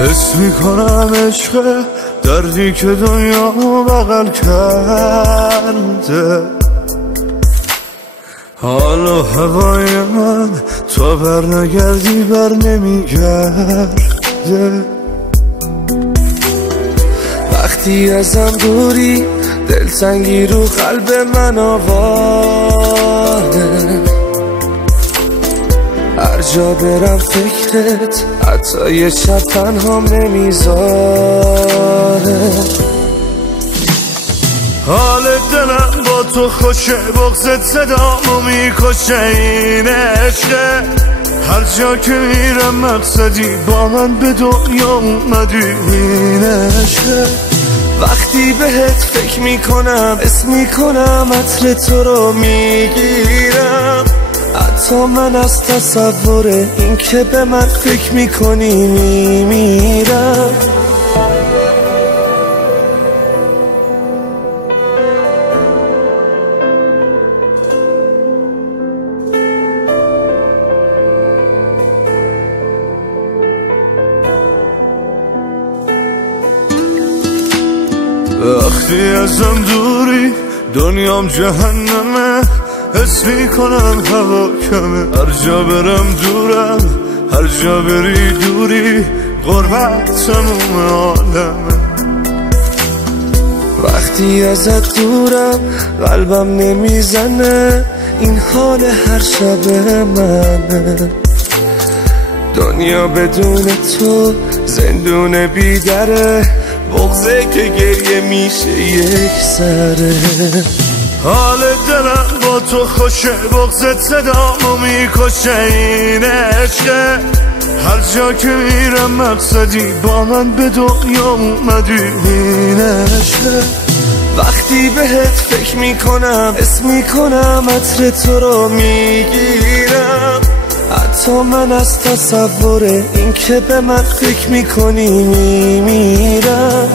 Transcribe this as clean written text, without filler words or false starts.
حس میکنم عشق دردی که دنیا بغل کرده، حالا هوای من تو بر نگردی بر نمیگرده. وقتی ازم دوری دلتنگی رو قلب من آواره، هر جا برم فکرت حتی یه شب تنهام نمیذاره. حال دلم با تو خوشه، بغضت صدامو میکشه، این عشقه. هر جا که میرم مقصدی با من به دنیا اومدی، این عشقه. وقتی بهت فکر میکنم اسم میکنم عطر تو رو میگیرم، حتی من از تصور این که به من فکر میکنی میمیرم. وقتی ازم دوری دنیام جهنمه، حس میکنم هوا کمه، هر جا برم دورم، هر جا بری دوری، غربت تموم عالمه. وقتی ازت دورم قلبم نمیزنه، این حال هر شب منه. دنیا بدون تو زندون بیدره، بغضه که گریه میشه یک سره. حال دلم با تو خوشه، بغضت صدامو میکشه، این عشقه. هر جا که میرم مقصدی با من به دنیا اومدی، این عشقه. وقتی بهت فکر میکنم اسم میکنم عطر تو رو میگیرم، حتی من از تصور این که به من فکر میکنی میمیرم.